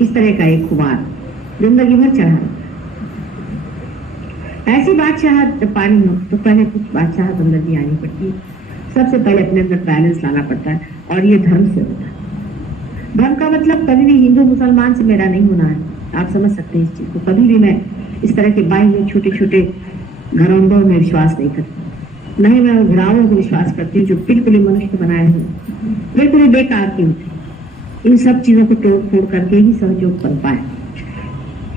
इस तरह का एक खुमार जिंदगी भर चढ़ा। ऐसी बादशाह जब पानी हो तो पहले कुछ बादशाह अंदर भी आनी पड़ती है। सबसे पहले अपने अंदर बैलेंस लाना पड़ता है, और ये धर्म से होता है। धर्म का मतलब कभी भी हिंदू मुसलमान से मेरा नहीं होना है, आप समझ सकते हैं इस चीज को। कभी भी मैं इस तरह के बाह्य छोटे छोटे घरौंदों में विश्वास नहीं करती, नहीं मैं घुरावों को विश्वास करती हूँ जो बिल्कुल ही मनुष्य बनाए हुए बिल्कुल ही बेकार की होती। इन सब चीजों को तोड़ फोड़ करके ही सहयोग बन पाए।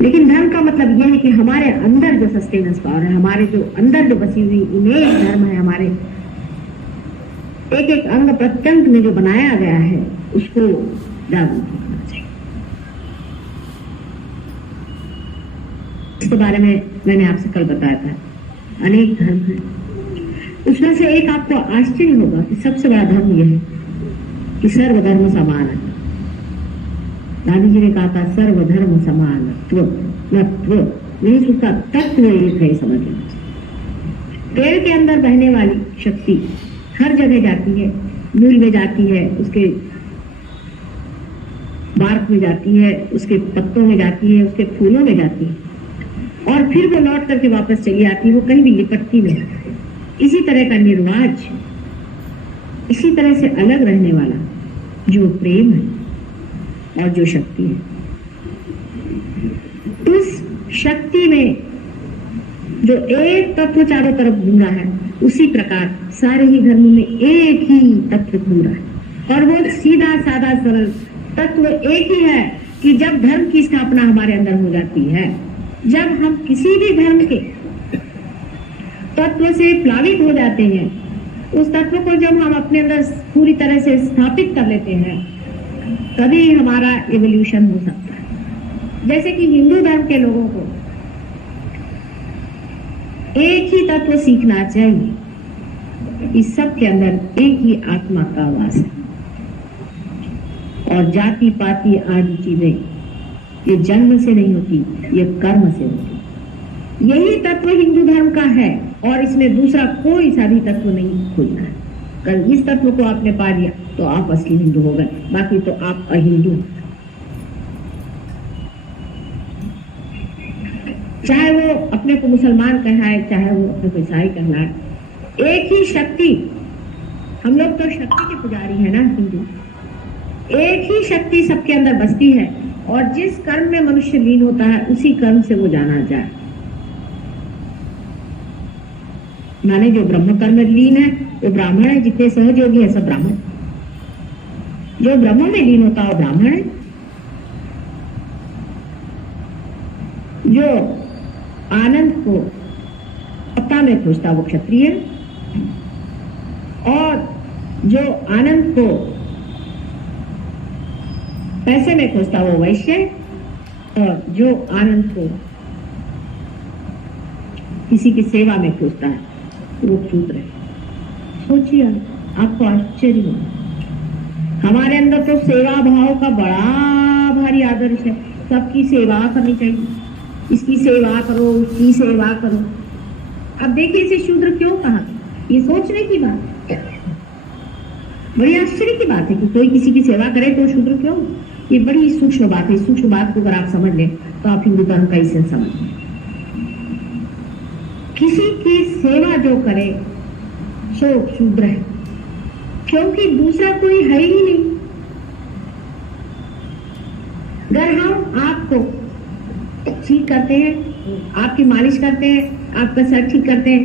लेकिन धर्म का मतलब यह है कि हमारे अंदर जो सस्टेनेंस पावर है, हमारे जो अंदर जो बसी हुई इमेज धर्म है, हमारे एक एक अंग प्रत्यंग में जो बनाया गया है, उसको जागरूक करना चाहिए। इसके बारे में मैंने आपसे कल बताया था, अनेक धर्म है। उसमें से एक आपको आश्चर्य होगा कि सबसे बड़ा धर्म यह है कि सर्वधर्म समान है। गांधी जी ने कहा था सर्वधर्म समान नहीं, उसका तत्व एक है, समझ लेना। पेड़ के अंदर बहने वाली शक्ति हर जगह जाती है, मूल में जाती है, उसके बार्क में जाती है, उसके पत्तों में जाती है, उसके फूलों में जाती है, और फिर वो लौट करके वापस चली आती है। वो कहीं भी लिपटती नहीं। इसी तरह का निर्वाज, इसी तरह से अलग रहने वाला जो प्रेम है और जो शक्ति है, उस शक्ति में जो एक तत्व चारों तरफ घूम रहा है, उसी प्रकार सारे ही धर्मों में एक ही तत्व घूम रहा है। और वो सीधा साधा सरल तत्व एक ही है कि जब धर्म की स्थापना हमारे अंदर हो जाती है, जब हम किसी भी धर्म के तत्व से प्लावित हो जाते हैं, उस तत्व को जब हम अपने अंदर पूरी तरह से स्थापित कर लेते हैं, तभी हमारा एवोल्यूशन हो सकता है। जैसे कि हिंदू धर्म के लोगों को एक ही तत्व सीखना चाहिए, इस सब के अंदर एक ही आत्मा का वास है, और जाति पाति आदि चीजें ये जन्म से नहीं होती, ये कर्म से होती। यही तत्व हिंदू धर्म का है, और इसमें दूसरा कोई सा भी तत्व नहीं खोजना है। कल इस तत्व को आपने पा लिया तो आप असली हिंदू हो गए, बाकी तो आप अहिंदू। चाहे वो अपने को मुसलमान कहलाए, चाहे वो अपने को ईसाई कहलाए, एक ही शक्ति। हम लोग तो शक्ति के पुजारी है ना हिंदू। एक ही शक्ति सबके अंदर बसती है, और जिस कर्म में मनुष्य लीन होता है, उसी कर्म से वो जाना जाए। माने जो ब्रह्म कर्म में लीन है वो ब्राह्मण है, जितने सहयोगी है सब ब्राह्मण। जो ब्रह्म में लीन होता है वो ब्राह्मण है। जो आनंद को सत्ता में खोजता वो क्षत्रिय है, और जो आनंद को पैसे में खोजता वो वैश्य है, और जो आनंद को किसी की सेवा में खोजता है वो शूद्र है। सोचिए, आपको आश्चर्य होगा, हमारे अंदर तो सेवा भाव का बड़ा भारी आदर्श है। सबकी सेवा करनी चाहिए, इसकी सेवा करो, उसकी सेवा करो। अब देखिए इसे शूद्र क्यों कहा, ये सोचने की बात है, बड़ी आश्चर्य की बात है कि कोई किसी की सेवा करे तो शूद्र क्यों। ये बड़ी सूक्ष्म बात है। सूक्ष्म बात को अगर आप समझ लें तो आप हिंदू धर्म का इसे समझ लें। किसी की सेवा जो करे सो शूद्र है, क्योंकि दूसरा कोई है ही नहीं। अगर हम आपको ठीक करते हैं, आपकी मालिश करते हैं, आपका सर ठीक करते हैं,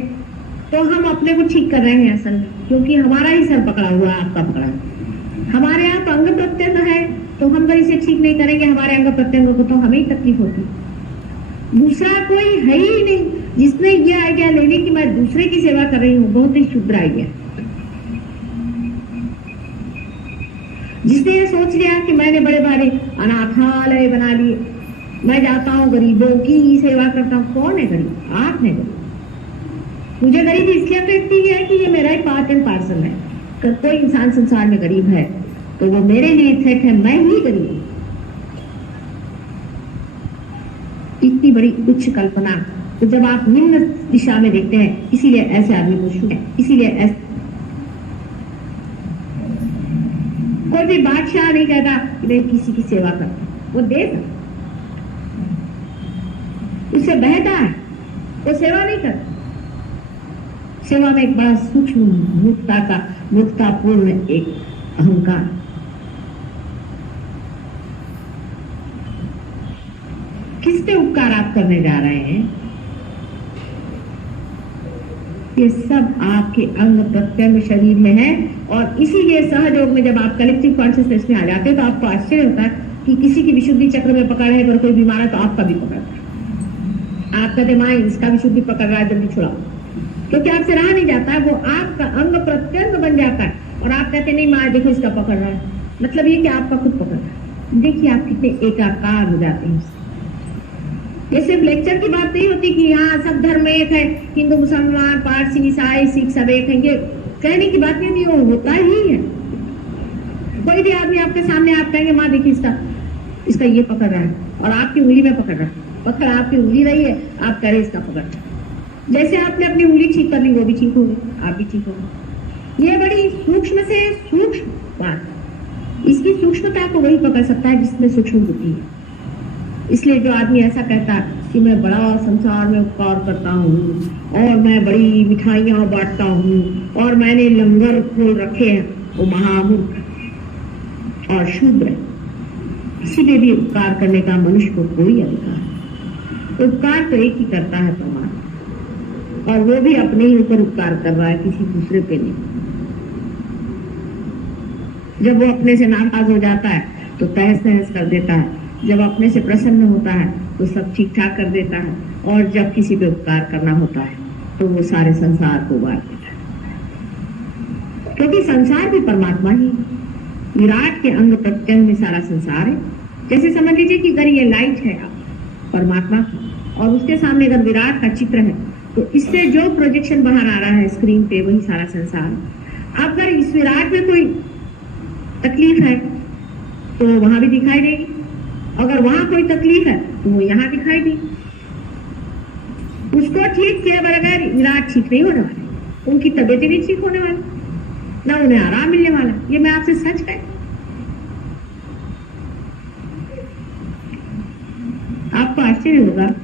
तो हम अपने को ठीक कर रहे हैं असल, क्योंकि हमारा ही सर पकड़ा हुआ है, आपका पकड़ा है। हमारे यहाँ अंग प्रत्यंग है, तो हम अगर इसे ठीक नहीं करेंगे हमारे अंग प्रत्यंग को, तो हमें ही तकलीफ होती। दूसरा कोई है ही नहीं जिसने ये आइडिया ले ली कि मैं दूसरे की सेवा कर रही हूँ। बहुत ही शुद्र आइडिया। जिसने ये सोच लिया कि मैंने बड़े भारी अनाथालय बना लिए, मैं जाता हूँ गरीबों की सेवा करता हूँ। कौन है गरीब? आपने गरीब। मुझे गरीब इसलिए कहती है कि ये मेरा ही पार्ट एंड पार्सल है। कोई इंसान संसार में गरीब है तो वो मेरे लिए थ्रेट है, मैं ही गरीब हूँ। इतनी बड़ी उच्च कल्पना, तो जब आप निम्न दिशा में देखते हैं, इसीलिए ऐसे आदमी को शूद्र, इसीलिए ऐसे कोई भी बादशाह नहीं कहता कि मैं किसी की सेवा करता। वो दे सकता, उससे बहता है, वो सेवा नहीं करता। सेवा में एक बड़ा सूक्ष्म मूर्खतापूर्ण एक अहंकार। किस पे उपकार आप करने जा रहे हैं? ये सब आपके अंग प्रत्यंग शरीर में है। और इसीलिए सहयोग में जब आप कलेक्टिव कॉन्शियसनेस में आ जाते हैं तो आपको आश्चर्य होता है कि किसी की विशुद्धि चक्र में पकड़ है, अगर कोई बीमार है तो आपका भी पकड़ रहा है। आप कहते माँ इसका विशुद्धि पकड़ रहा है, जल्दी छुड़ाओ, क्योंकि आपसे रहा नहीं जाता है, वो आपका अंग प्रत्यंग बन जाता है। और आप कहते नहीं माँ देखो इसका पकड़ रहा है, मतलब ये कि आपका खुद पकड़ रहा है। देखिए आप कितने एकाकार हो जाते हैं। ये सिर्फ लेक्चर की बात नहीं होती कि हाँ सब धर्म एक है, हिंदू मुसलमान पारसी ईसाई सिख सब एक है, ये कहने की बात नहीं, वो होता ही है। कोई भी आदमी आपके सामने आप कहेंगे माँ देखिए इसका ये पकड़ रहा है, और आपकी उंगली में पकड़ रहा है, पकड़ आपकी उंगली रही है, आप कह रहे इसका पकड़। जैसे आपने अपनी उंगली ठीक कर ली, वो भी ठीक होगी, आप भी ठीक होगी। ये बड़ी सूक्ष्म से सूक्ष्म बात। इसकी सूक्ष्मता को वही पकड़ सकता है जिसमें सूक्ष्म बुद्धि है। इसलिए जो आदमी ऐसा कहता है कि मैं बड़ा संसार में उपकार करता हूँ और मैं बड़ी मिठाइयाँ बांटता हूँ और मैंने लंगर खोल रखे हैं, वो महामूर्ख और शूद्र है। किसी में भी उपकार करने का मनुष्य को कोई अधिकार नहीं। उपकार तो एक ही करता है परमात्मा, और वो भी अपने ही ऊपर उपकार कर रहा है, किसी दूसरे पे नहीं। जब वो अपने से नाराज हो जाता है तो तहस नहस कर देता है, जब अपने से प्रसन्न होता है तो सब ठीक ठाक कर देता है, और जब किसी पे उपकार करना होता है तो वो सारे संसार को बांट देता है। क्योंकि संसार भी परमात्मा ही, विराट के अंग प्रत्यंग में सारा संसार है। जैसे समझ लीजिए कि अगर ये लाइट है परमात्मा की, और उसके सामने अगर विराट का चित्र है, तो इससे जो प्रोजेक्शन बाहर आ रहा है स्क्रीन पे, वही सारा संसार है। अब अगर इस विराट में कोई तकलीफ है तो वहां भी दिखाई देगी, अगर वहां कोई तकलीफ है तो वो यहाँ दिखाई दी। उसको ठीक किए बगैर विराट ठीक नहीं होने वाले, उनकी तबीयत नहीं ठीक होने वाली, ना उन्हें आराम मिलने वाला। ये मैं आपसे सच कह, आपको आश्चर्य होगा।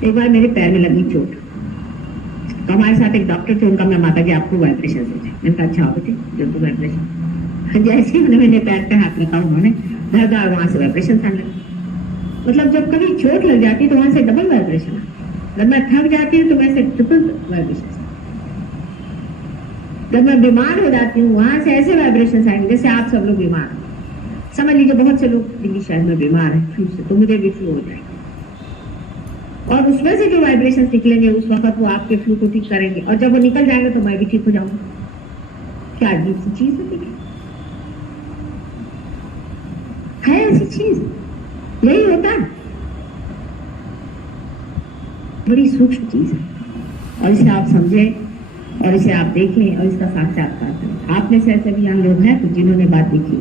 एक बार मेरे पैर में लगी चोट, तो हमारे साथ एक डॉक्टर थे, उनका मैं माता जी आपको वाइब्रेशन से थे। मैंने कहा अच्छा बेटे जो तो वाइब्रेशन। जैसे ही उन्होंने मेरे पैर पे हाथ रखा, उन्होंने धड़धड़ वहां से वाइब्रेशन आने लगा। मतलब जब कभी चोट लग जाती है तो वहां से डबल वाइब्रेशन आता, जब मैं थक जाती हूँ तो वैसे ट्रिपल वाइब्रेशन। जब मैं बीमार हो जाती हूँ वहां से ऐसे वाइब्रेशन आएंगे जैसे आप सब लोग बीमार हैं। समझ लीजिए बहुत से लोग दिल्ली शहर में बीमार है फ्लू से, तो मुझे भी फ्लू हो जाएगा, और उसमें से जो वाइब्रेशन निकलेंगे उस वक्त वो आपके फ्लू को ठीक करेंगे, और जब वो निकल जाएंगे तो मैं भी ठीक हो जाऊंगा। क्या अजीब सी चीज है ऐसी चीज, यही होता है। बड़ी सूक्ष्म चीज है, और इसे आप समझें और इसे आप देखें और इसका साक्षात्कार करें। आप में से ऐसे भी यहाँ लोग हैं तो जिन्होंने बात देखी,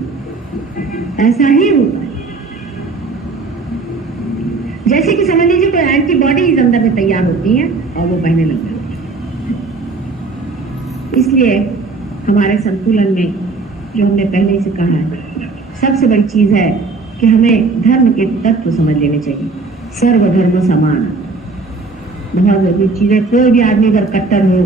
ऐसा ही होता है। जैसे कि समझ लीजिए कोई एंटीबॉडीज अंदर में तैयार होती हैं और वो बहने लग जाती है। इसलिए हमारे संतुलन में जो हमने पहले से कहा है, सबसे बड़ी चीज है कि हमें धर्म के तत्व समझ लेने चाहिए। सर्वधर्म समान, बहुत जरूरी चीज है। कोई भी आदमी अगर कट्टर हो,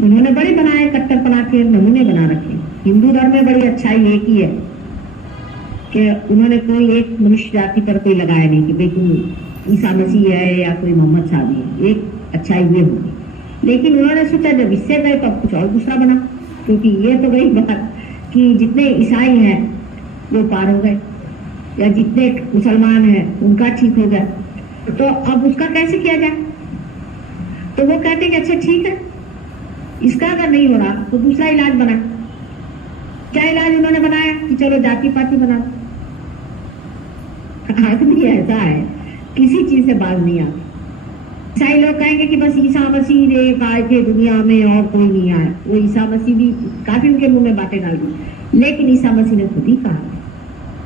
उन्होंने बड़े बनाए कट्टरपना के नमूने बना रखे। हिंदू धर्म में बड़ी अच्छाई एक ही है कि उन्होंने कोई एक मनुष्य जाति पर कोई लगाया नहीं कि भाई तुम ईसा मसीह है या कोई मोहम्मद साहब है, एक अच्छाई ये होगी। लेकिन उन्होंने सोचा जब इससे गए तो अब कुछ और दूसरा बना, क्योंकि ये तो गई बात कि जितने ईसाई हैं वो पार हो गए, या जितने मुसलमान हैं उनका ठीक हो गया, तो अब उसका कैसे किया जाए? तो वो कहते कि अच्छा ठीक है, इसका अगर नहीं हो रहा तो दूसरा इलाज बना। क्या इलाज उन्होंने बनाया कि चलो जाति पाति बना। आदमी ऐसा है, किसी चीज से बाज नहीं आता। ईसाई लोग कहेंगे कि बस ईसा मसीह ने आए थे दुनिया में और कोई नहीं आया। वो ईसा मसीह भी काफी उनके मुंह में बातें डाल दी, लेकिन ईसा मसीह ने खुद ही कहा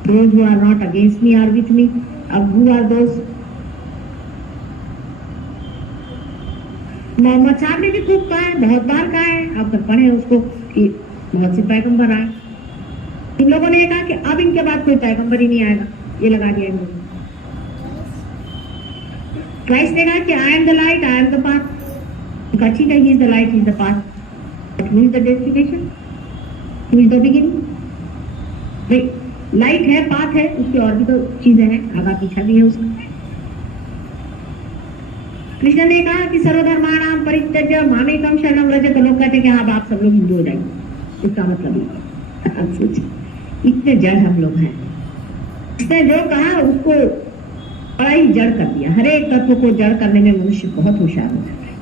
those who are not against me are with me। अब who are those? मोहम्मद साहब ने भी खूब कहा है, बहुत बार कहा है, आप पढ़े उसको कि बहुत से पैगंबर आए। इन लोगों ने कहा कि अब इनके बाद कोई पैगंबर ही नहीं आएगा, ये लगा दिया इन लोगों ने। क्राइस्ट ने कहा कि I am the light, I am the path. कहा ठीक है, he is the light, he is the path, but who is the destination, who is the beginning? भाई लाइट है, पाथ है, उसकी और भी तो चीजें हैं, आगा पीछा भी है उसका। कृष्ण ने कहा कि सर्वधर्माणाम परित्यज्य मामेकम शरणम व्रज। तो लोग कहते हैं कि हाँ आप सब लोग हिंदू हो जाएंगे, इसका मतलब ये। आप सोचिए, इतने जड़ हम लोग हैं। इसने जो कहा उसको बड़ा ही जड़ कर दिया। हर एक तत्व को जड़ करने में मनुष्य बहुत होशियार हो जाता है,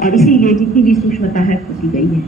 और इसीलिए जितनी भी सूक्ष्मता है खोती गई है।